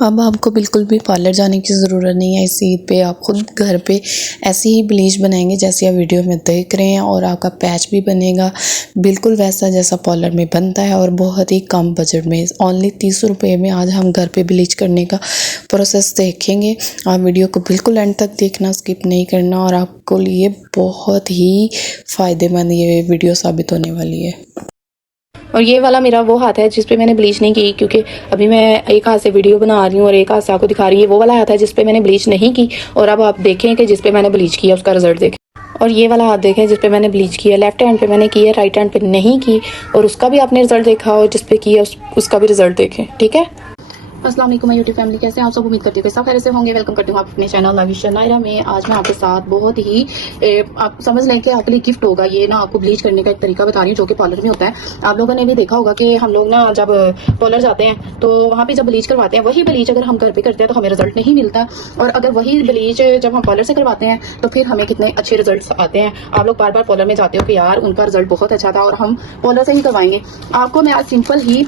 अब आपको बिल्कुल भी पार्लर जाने की ज़रूरत नहीं है। इस ईद पे आप खुद घर पे ऐसी ही ब्लीच बनाएंगे जैसे आप वीडियो में देख रहे हैं, और आपका पैच भी बनेगा बिल्कुल वैसा जैसा पार्लर में बनता है, और बहुत ही कम बजट में। ओनली 30 रुपये में आज हम घर पे ब्लीच करने का प्रोसेस देखेंगे। आप वीडियो को बिल्कुल एंड तक देखना, स्किप नहीं करना, और आपको लिए बहुत ही फ़ायदेमंद ये वीडियो साबित होने वाली है। और ये वाला मेरा वो हाथ है जिस पे मैंने ब्लीच नहीं की, क्योंकि अभी मैं एक हाथ से वीडियो बना रही हूँ और एक हाथ से आपको दिखा रही हूँ। वो वाला हाथ है जिस पे मैंने ब्लीच नहीं की, और अब आप देखें कि जिस पे मैंने ब्लीच किया उसका रिजल्ट देखें। और ये वाला हाथ देखें जिस पे मैंने ब्लीच किया, लेफ्ट हैंड पे मैंने की है, राइट हैंड पे नहीं की, और उसका भी आपने रिजल्ट देखा, और जिस पे किया उसका भी रिजल्ट देखें। ठीक है। अस्सलाम वालेकुम यूट्यूब फैमिली, कैसे हैं आप सब? उम्मीद करती हूँ सब खैर से होंगे। वेलकम करती हूँ आप अपने चैनल लाविश नायरा में। आज मैं आपके साथ बहुत ही आप समझ लें कि आपके लिए गिफ्ट होगा। ये ना आपको ब्लीच करने का एक तरीका बता रही हूँ जो कि पार्लर में होता है। आप लोगों ने भी देखा होगा कि हम लोग ना जब पार्लर जाते हैं तो वहाँ पे जब ब्लीच करवाते हैं, वही ब्लीच अगर हम घर पे करते हैं तो हमें रिजल्ट नहीं मिलता, और अगर वही ब्लीच जब हम पार्लर से करवाते हैं तो फिर हमें कितने अच्छे रिजल्ट आते हैं। आप लोग बार बार पार्लर में जाते हो कि यार उनका रिजल्ट बहुत अच्छा था और हम पार्लर से ही करवाएंगे। आपको मैं आज सिंपल ही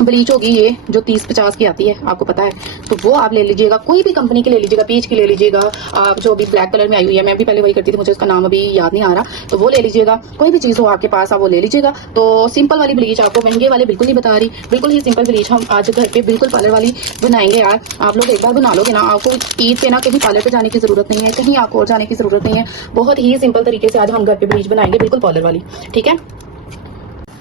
ब्लीच होगी ये जो 30-50 की आती है, आपको पता है, तो वो आप ले लीजिएगा। कोई भी कंपनी की ले लीजिएगा, पीच की ले लीजिएगा, आप जो अभी ब्लैक कलर में आई हुई है, मैं भी पहले वही करती थी, मुझे उसका नाम अभी याद नहीं आ रहा, तो वो ले लीजिएगा। कोई भी चीज़ हो आपके पास आप वो ले लीजिएगा। तो सिंपल वाली ब्लीच, आपको महंगे वाले बिल्कुल नहीं बता रही, बिल्कुल ही सिंपल ब्लीच हम आज घर पे बिल्कुल पार्लर वाली बनाएंगे। यार आप लोग एक बार बना लोगे ना, आपको ईद पे ना कहीं पार्लर पे जाने की जरूरत नहीं है, कहीं आपको और जाने की जरूरत नहीं है। बहुत ही सिंपल तरीके से आज हम घर पे ब्लीच बनाएंगे बिल्कुल पार्लर वाली। ठीक है,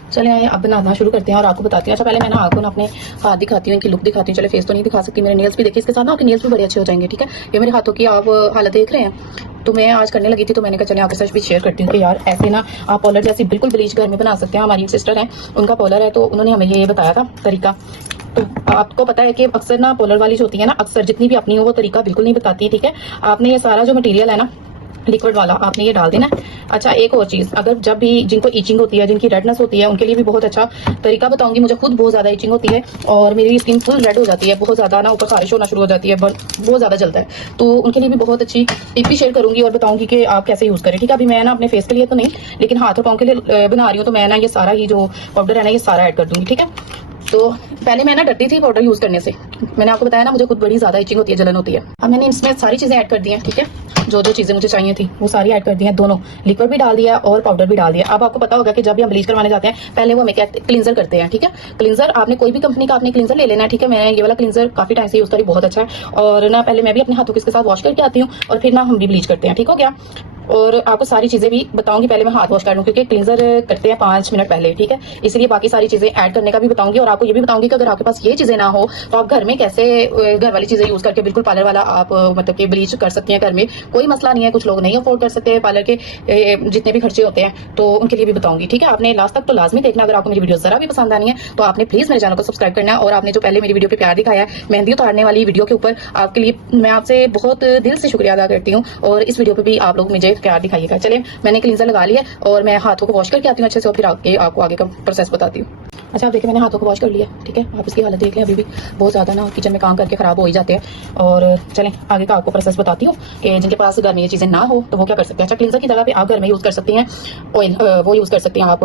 चले आए अब बनाना शुरू करते हैं और आपको बताती हूँ। अच्छा पहले मैं ना आपको ना अपने हाथ दिखाती हूँ, इनकी लुक दिखाती हूँ। चले फेस तो नहीं दिखा सकती, मेरे नेल्स भी देखिए, इसके साथ ना आपके नेल्स भी बड़े अच्छे हो जाएंगे। ठीक है, ये मेरे हाथों की आप हालत देख रहे हैं, तो मैं आज करने लगी थी, तो मैंने कहा चले आपके साथ भी शेयर करती हूँ कि यार ऐसे ना आप पार्लर जैसी बिल्कुल ब्लीच घर में बना सकते हैं। हमारी एक सिस्टर है, उनका पार्लर है, तो उन्होंने हमें ये बताया था तरीका। तो आपको पता है कि अक्सर ना पार्लर वाली जो होती है ना, अक्सर जितनी भी अपनी हो वो तरीका बिल्कुल नहीं बताती। ठीक है, आपने ये सारा जो मटेरियल है ना लिक्विड वाला आपने ये डाल देना। अच्छा एक और चीज, अगर जब भी जिनको ईचिंग होती है, जिनकी रेडनेस होती है, उनके लिए भी बहुत अच्छा तरीका बताऊंगी। मुझे खुद बहुत ज्यादा ईचिंग होती है और मेरी स्किन फुल रेड हो जाती है, बहुत ज्यादा ना ऊपर खारिश होना शुरू हो जाती है, बहुत ज्यादा जलता है, तो उनके लिए भी बहुत अच्छी टिप भी शेयर करूंगी और बताऊंगी कि आप कैसे यूज करें। ठीक है, अभी मैं ना अपने फेस के लिए तो नहीं, लेकिन हाथ और पाँव के लिए बना रही हूँ, तो मैं ना ये सारा ही जो पाउडर है ना ये सारा ऐड कर दूंगी। ठीक है, तो पहले मैं ना डरती थी पाउडर यूज करने से, मैंने आपको बताया ना मुझे खुद बड़ी ज्यादा इचिंग होती है, जलन होती है। अब मैंने इसमें सारी चीजें ऐड कर दी हैं। ठीक है, जो जो चीजें मुझे चाहिए थी वो सारी ऐड कर दी हैं, दोनों लिक्विड भी डाल दिया और पाउडर भी डाल दिया। अब आपको पता होगा कि जब भी हम ब्लीच करवाने जाते हैं पहले वो हमें क्या क्लींजर करते हैं। ठीक है, क्लींजर आपने कोई भी कंपनी का आपने क्लींजर ले लेना है। ठीक है, मैं ये वाला क्लींजर काफी टाइम से यूज करी, बहुत अच्छा है, और ना पहले मैं भी अपने हाथों के साथ वॉश करके आती हूँ और फिर ना हम भी ब्लीच करते हैं। ठीक हो गया, और आपको सारी चीजें भी बताऊंगी। पहले मैं हाथ वॉश कर लूँ क्योंकि क्लींजर करते हैं 5 मिनट पहले। ठीक है, इसलिए बाकी सारी चीजें ऐड करने का भी बताऊंगी, और आपको ये भी बताऊंगी कि अगर आपके पास ये चीजें ना हो तो आप घर में कैसे घर वाली चीजें यूज करके बिल्कुल पार्लर वाला आप मतलब कि ब्लीच कर सकती हैं घर में। कोई मसला नहीं है, कुछ लोग नहीं अफोर्ड कर सकते पार्लर के जितने भी खर्चे होते हैं, तो उनके लिए भी बताऊंगी। ठीक है, आपने लास्ट तक तो लाजमी देखना। अगर आपको मेरी वीडियो जरा भी पसंद आनी है तो आपने प्लीज मेरे चैनल को सब्सक्राइब करना है, और आपने जो पहले मेरी वीडियो पे प्यार दिखाया है मेहंदी उतारने वाली वीडियो के ऊपर, आपके लिए मैं आपसे बहुत दिल से शुक्रिया अदा करती हूँ, और इस वीडियो पे भी आप लोग मुझे प्यार दिखाइएगा। चले मैंने क्लींजर लगा लिया और मैं हाथों को वॉश करके आती हूँ अच्छे से, और फिर आपको आगे का प्रोसेस बताती हूँ। अच्छा आप देखिए मैंने हाथों को वॉश कर लिया। ठीक है, आप इसकी हालत देख लें, अभी भी बहुत ज़्यादा ना किचन में काम करके ख़राब हो ही जाते हैं। और चलें आगे का आपको प्रोसेस बताती हूँ कि जिनके पास घर में ये चीज़ें ना हो तो वो क्या कर सकते हैं। अच्छा क्लींजर की जगह पे आप घर में यूज़ कर सकती हैं ऑयल, वो यूज़ कर सकती हैं आप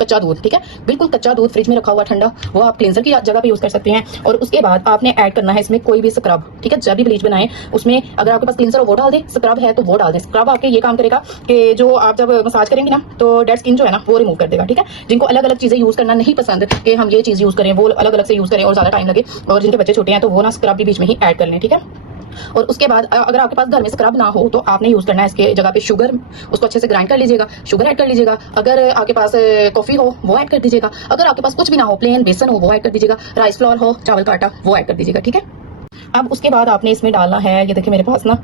कच्चा दूध। ठीक है, बिल्कुल कच्चा दूध फ्रिज में रखा हुआ ठंडा, वो आप क्लींजर की जगह पे यूज कर सकते हैं। और उसके बाद आपने ऐड करना है इसमें कोई भी स्क्रब। ठीक है, जब भी ब्लीच बनाएं उसमें अगर आपके पास क्लींजर हो वो डाल दें, स्क्रब है तो वो डाल दें। स्क्रब आपके ये काम करेगा कि जो आप जब मसाज करेंगे ना तो डेड स्किन जो है ना वो रिमूव कर देगा। ठीक है, जिनको अलग अलग चीजें यूज करना नहीं पसंद कि हम ये चीज यूज करें वो अलग अलग से यूज करें और ज्यादा टाइम लगे, और जिनके बच्चे छोटे हैं तो वो ना स्क्रब भी बीच में ही ऐड कर लें। ठीक है, और उसके बाद अगर आपके पास घर में स्क्रब ना हो तो आपने यूज करना है इसके जगह पे शुगर, उसको अच्छे से ग्राइंड कर लीजिएगा, शुगर ऐड कर लीजिएगा। अगर आपके पास कॉफी हो वो ऐड कर दीजिएगा, अगर आपके पास कुछ भी ना हो प्लेन बेसन हो वो ऐड कर दीजिएगा, राइस फ्लोर हो चावल का आटा वो ऐड कर दीजिएगा। ठीक है, अब उसके बाद आपने इसमें डालना है, ये देखिए मेरे पास ना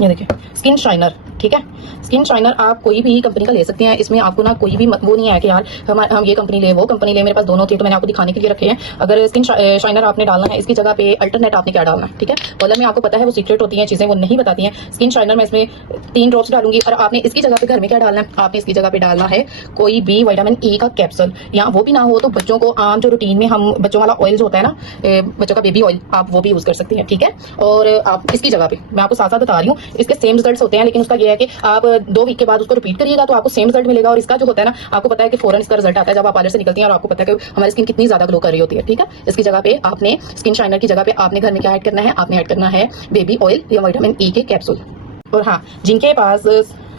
ये देखिए स्किन शाइनर। ठीक है, स्किन शाइनर आप कोई भी कंपनी का ले सकते हैं, इसमें आपको ना कोई भी वो नहीं है कि यार हम ये कंपनी ले वो कंपनी ले। मेरे पास दोनों थी तो मैंने आपको दिखाने के लिए रखे हैं। अगर स्किन शाइनर आपने डालना है इसकी जगह पे अल्टरनेट आपने क्या डालना है। ठीक है, पार्लर में आपको पता है वो सीक्रेट होती हैं चीजें, वो नहीं बताती हैं। स्किन शाइनर में इसमें 3 ड्रॉप्स डालूंगी, और आपने इसकी जगह पे घर में क्या डालना है, आपने इसकी जगह पे डालना है कोई भी विटामिन ई का कैप्सूल, या वो भी ना हो तो बच्चों को आम जो रूटीन में हम बच्चों वाला ऑयल जो होता है ना बच्चों का बेबी ऑयल, आप वो भी यूज कर सकती हैं। ठीक है, और आप इसकी जगह पे मैं आपको साथ साथ बता रही हूँ, इसके सेम रिजल्ट होते हैं, लेकिन उसका ये है कि आप 2 वीक के बाद उसको रिपीट करिएगा तो आपको सेम रिजल्ट मिलेगा। और इसका जो होता है ना, आपको पता है कि फौरन इसका रिजल्ट आता है जब आप पार्लर से निकलती हैं और आपको पता है कि हमारी स्किन कितनी ज्यादा ग्लो कर रही होती है। ठीक है, इसकी जगह पे आपने स्किन शाइनर की जगह पे आपने घर में क्या ऐड करना है, आपने ऐड करना है बेबी ऑयल या विटामिन ई के कैप्सूल। और हाँ, जिनके पास,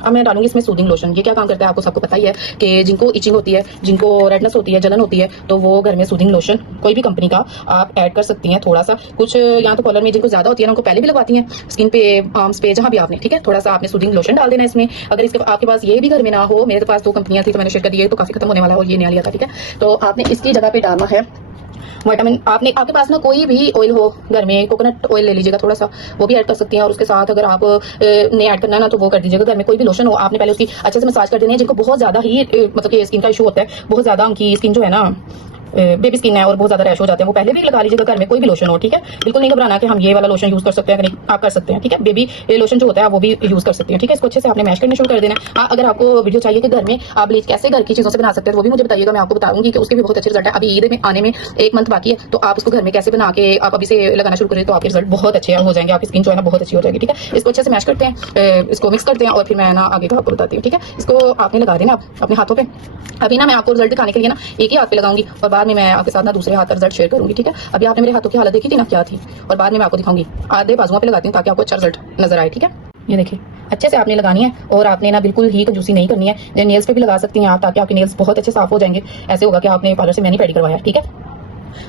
अब मैं डालूंगी इसमें सूदिंग लोशन। ये क्या काम करता है आपको सबको पता ही है कि जिनको इचिंग होती है, जिनको रेडनेस होती है, जलन होती है, तो वो घर में सूदिंग लोशन कोई भी कंपनी का आप ऐड कर सकती हैं थोड़ा सा। कुछ यहाँ तो कॉलर में जिनको ज्यादा होती है ना, उनको पहले भी लगवाती हैं स्किन पे, आर्म्स पे, जहाँ भी आपने, ठीक है, थोड़ा सा आपने सूदिंग लोशन डाल देना इसमें। अगर इसके आपके पास ये भी घर में ना हो, मेरे पास 2 कंपनियां थी तो मैंने शेयर कर दी है, तो काफी खत्म होने वाला है और ये नया लिया था। ठीक है, तो आपने इसकी जगह पे डालना है विटामिन। आपने आपके पास ना कोई भी ऑयल हो घर में, कोकोनट ऑयल ले लीजिएगा थोड़ा सा, वो भी ऐड कर सकती हैं। और उसके साथ अगर आप ने ऐड करना है ना तो वो कर दीजिएगा। घर में कोई भी लोशन हो, आपने पहले उसकी अच्छे से मसाज कर देनी है। जिनको बहुत ज्यादा ही मतलब कि स्किन का इशू होता है, बहुत ज्यादा उनकी स्किन जो है ना बेबी स्किन है और बहुत ज्यादा रैश हो जाते हैं, वो पहले भी लगा लीजिएगा घर में कोई भी लोशन हो। ठीक है, बिल्कुल नहीं घबराना कि हम ये वाला लोशन यूज कर सकते हैं कि नहीं, आप कर सकते हैं। ठीक है, बेबी लोशन जो होता है वो भी यूज कर सकते हैं। ठीक है, इसको अच्छे से आपने मैश करना शुरू कर देना है। अगर आपको वीडियो चाहिए कि घर में आप ब्लीच कैसे घर की चीजों से बना सकते हैं तो वो भी मुझे बताइएगा, मैं आपको बताऊंगी कि उसके भी बहुत अच्छे रिजल्ट है। अभी ईद में आने में 1 मंथ बाकी है, तो आप उसको घर में कैसे बना के आप अभी से लगाना शुरू करें तो आपके रिजल्ट बहुत अच्छे हो जाएंगे। आपकी स्किन जो है ना बहुत अच्छी हो जाएगी। ठीक है, इसको अच्छे से मैश करते हैं, इसको मिक्स करते हैं और फिर मैं ना आगे का आपको बताती हूँ। ठीक है, इसको आपने लगा देना अपने हाथों पे। अभी ना मैं आपको रिजल्ट दिखाने के लिए ना एक ही हाथ पे लगाऊंगी और बाद में मैं आपके साथ ना दूसरे हाथ का रिजल्ट शेयर करूंगी। ठीक है, अभी आपने मेरे हाथों की हालत देखी थी ना क्या थी, और बाद में मैं आपको दिखाऊंगी। आधे बाजुओं पे लगाती हूँ ताकि आपको अच्छा रिजल्ट नजर आए। ठीक है, ये देखिए अच्छे से आपने लगानी है और आपने ना बिल्कुल ही कंजूसी नहीं करनी है। नेल्स पे भी लगा सकती हैं आप ताकि आपके नेल्स बहुत अच्छे साफ हो जाएंगे। ऐसे होगा कि आपने पार्लर से मैनी पेडी करवाया। ठीक है,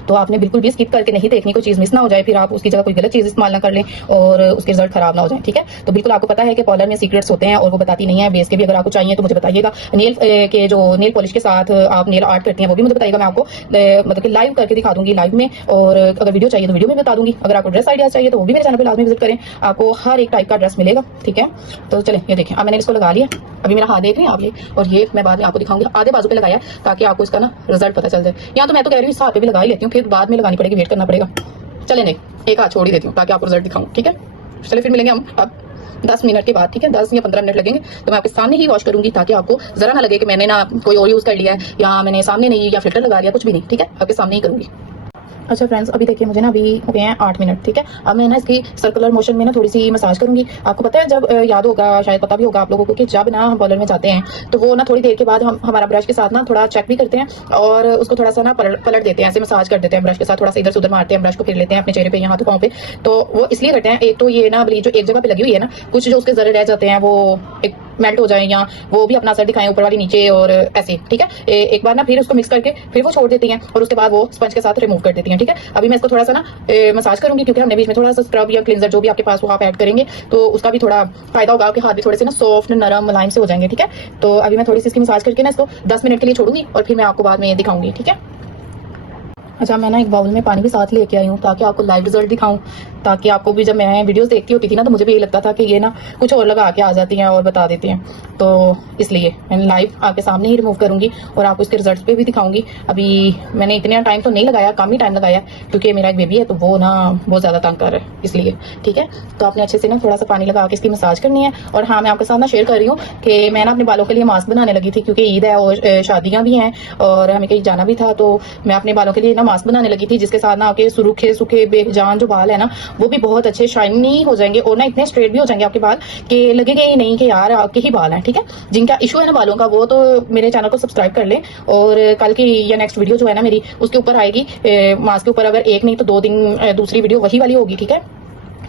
तो आपने बिल्कुल भी स्किप करके नहीं देखनी, कोई चीज मिस ना हो जाए, फिर आप उसकी जगह कोई गलत चीज इस्तेमाल ना कर लें और उसके रिजल्ट खराब ना हो जाए। ठीक है, तो बिल्कुल आपको पता है कि पार्लर में सीक्रेट्स होते हैं और वो बताती नहीं है। बेस के भी अगर आपको चाहिए तो मुझे बताइएगा। नेल के जो नेल पॉलिश के साथ आप नेल आर्ट करती हैं वो भी मुझे बताइएगा, मैं आपको मतलब कि लाइव करके दिखा दूंगी लाइव में। और अगर वीडियो चाहिए तो वीडियो में बता दूंगी। अगर आपको ड्रेस आइडियाज चाहिए तो वो भी मेरे चैनल पर लाजमी विजिट करें, आपको हर एक टाइप का ड्रेस मिलेगा। ठीक है, तो चले ये देखें, अब मैंने इसको लगा लिया। अभी मेरा हाथ देख रहे हैं आप ये, और ये मैं बाद में आपको दिखाऊंगी। आधे बाजू पे लगाया ताकि आपको इसका ना रिजल्ट पता चल जाए। या तो मैं तो कह रही हूँ इस हाथ पे भी लगा ही लेती हूँ, फिर बाद में लगानी पड़ेगी, वेट करना पड़ेगा। चले नहीं, एक हाथ छोड़ ही देती हूँ ताकि आपको रिजल्ट दिखाऊं। ठीक है, चले फिर मिलेंगे हम अब 10 मिनट के बाद। ठीक है, 10 या 15 मिनट लगेंगे, तो मैं आपके सामने ही वॉश करूंगी ताकि आपको जरा ना लगे कि मैंने ना कोई और यूज कर लिया है या मैंने सामने नहीं, या फिल्टर लगा लिया, कुछ भी नहीं। ठीक है, आपके सामने ही करूंगी। अच्छा फ्रेंड्स, अभी देखिए मुझे ना अभी हो गए हैं 8 मिनट। ठीक है, अब मैं ना इसकी सर्कुलर मोशन में ना थोड़ी सी मसाज करूंगी। आपको पता है, जब याद होगा, शायद पता भी होगा आप लोगों को, कि जब ना हम पार्लर में जाते हैं तो वो ना थोड़ी देर के बाद हम हमारा ब्रश के साथ ना थोड़ा चेक भी करते हैं और उसको थोड़ा सा ना पलट देते हैं, ऐसे मसाज कर देते हैं ब्रश के साथ, थोड़ा सा इधर से उधर मारते हैं, ब्रश को फिर लेते हैं अपने चेहरे पे, यहाँ हाथों पाँव पे। तो वो इसलिए करते हैं, एक तो ये ना ब्लीच जो एक जगह पे लगी हुई है ना, कुछ जो उसके जरे रह जाते हैं वो एक मेल्ट हो जाए, या वो भी अपना असर दिखाएं ऊपर वाली नीचे और ऐसे। ठीक है, एक बार ना फिर उसको मिक्स करके फिर वो छोड़ देती हैं और उसके बाद वो स्पंज के साथ रिमूव कर देती हैं। ठीक है, अभी मैं इसको थोड़ा सा ना मसाज करूंगी, क्योंकि हमने बीच में थोड़ा सा स्क्रब या क्लींजर जो भी आपके पास वो आप ऐड करेंगे तो उसका भी थोड़ा फायदा होगा, आपके हाथ भी थोड़े से ना सॉफ्ट, नरम, मुलायम से हो जाएंगे। ठीक है, तो अभी मैं थोड़ी सी इसकी मसाज करके ना इसको 10 मिनट के लिए छोड़ूंगी और फिर मैं आपको बाद में दिखाऊंगी। ठीक है, अच्छा मैं ना एक बाउल में पानी भी साथ लेके आई हूँ ताकि आपको लाइव रिजल्ट दिखाऊं, ताकि आपको भी, जब मैं वीडियोस देखती होती थी ना तो मुझे भी ये लगता था कि ये ना कुछ और लगा के आ जाती हैं और बता देती हैं, तो इसलिए मैं लाइव आपके सामने ही रिमूव करूंगी और आपको इसके रिजल्ट्स पे भी दिखाऊंगी। अभी मैंने इतना टाइम तो नहीं लगाया, कम ही टाइम लगाया, क्योंकि मेरा एक बेबी है तो वो ना बहुत ज़्यादा तंग कर रहा है इसलिए। ठीक है, तो आपने अच्छे से ना थोड़ा सा पानी लगा के इसकी मसाज करनी है। और हाँ, मैं आपके साथ ना शेयर कर रही हूँ कि मैं ना अपने बालों के लिए मास्क बनाने लगी थी, क्योंकि ईद है और शादियाँ भी हैं और हमें कहीं जाना भी था, तो मैं अपने बालों के लिए ना मास्क बनाने लगी थी, जिसके साथ ना आपके सूखे सूखे बेजान जो बाल है ना वो भी बहुत अच्छे शाइनी हो जाएंगे और ना इतने स्ट्रेट भी हो जाएंगे आपके बाल कि लगेगा ही नहीं कि यार आपके ही बाल हैं। ठीक है, जिनका इशू है ना बालों का वो तो मेरे चैनल को सब्सक्राइब कर लें, और कल की या नेक्स्ट वीडियो जो है ना मेरी उसके ऊपर आएगी, मास्क के ऊपर, अगर एक नहीं तो 2 दिन दूसरी वीडियो वही वाली होगी। ठीक है,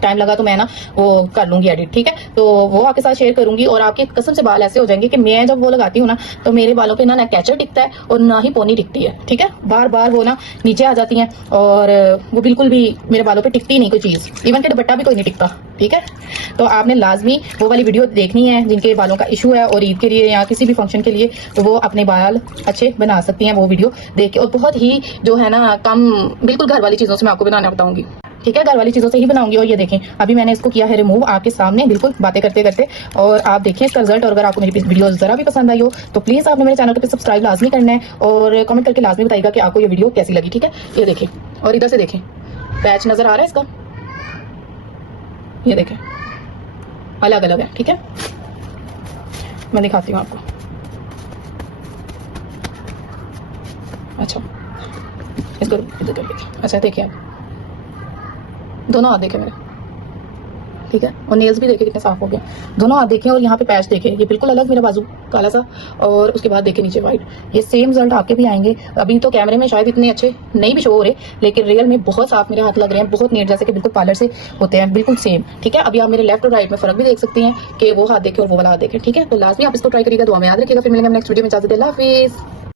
टाइम लगा तो मैं ना वो कर लूंगी एडिट। ठीक है, तो वो आपके साथ शेयर करूंगी और आपके कसम से बाल ऐसे हो जाएंगे कि मैं जब वो लगाती हूँ ना तो मेरे बालों पे ना कैचर टिकता है और ना ही पोनी टिकती है। ठीक है, बार बार वो ना नीचे आ जाती हैं और वो बिल्कुल भी मेरे बालों पे टिकती नहीं कोई चीज, इवन के दुपट्टा भी कोई नहीं टिकता। ठीक है, तो आपने लाजमी वो वाली वीडियो देखनी है जिनके बालों का इशू है और ईद के लिए या किसी भी फंक्शन के लिए, तो वो अपने बाल अच्छे बना सकती हैं वो वीडियो देख के। और बहुत ही जो है ना कम, बिल्कुल घर वाली चीजों से मैं आपको बनाना बताऊंगी। ठीक है, घर वाली चीजों से ही बनाऊंगी। और ये देखें अभी मैंने इसको किया है रिमूव आपके सामने, बिल्कुल बातें करते करते, और आप देखिए इसका रिजल्ट। और अगर आपको मेरी वीडियो जरा भी पसंद आई हो तो प्लीज आपने मेरे चैनल पे सब्सक्राइब लाजमी करना है और कमेंट करके लाजमी बताइएगा कि आपको ये वीडियो कैसी लगी। ठीक है, ये देखें और इधर से देखें, पैच नजर आ रहा है इसका, ये देखें अलग अलग है। ठीक है, मैं दिखाती हूँ आपको। अच्छा इसको इधर कर, अच्छा देखिए आप दोनों हाथ देखे मेरे, ठीक है। और नेल्स भी देखे कितने साफ हो गए, दोनों हाथ देखें। और यहाँ पे पैच देखें, ये बिल्कुल अलग मेरा बाजू काला सा, और उसके बाद देखें नीचे वाइट। ये सेम रिजल्ट आपके भी आएंगे। अभी तो कैमरे में शायद इतने अच्छे नहीं भी शो हो रहे, लेकिन रियल में बहुत साफ मेरे हाथ लग रहे हैं, बहुत नीट, जैसे कि बिल्कुल पार्लर से होते हैं, बिल्कुल सेम। ठीक है, अभी आप मेरे लेफ्ट और राइट में फर्क भी देख सकते हैं कि वो हाथ देखें और वो वाला हाथ देखें। ठीक है, तो लास्ट में आप इसको ट्राई करिएगा, दुआ में याद रखिएगा। फिर मिलेंगे नेक्स्ट वीडियो में, इजाजत, अल्लाह हाफिज़।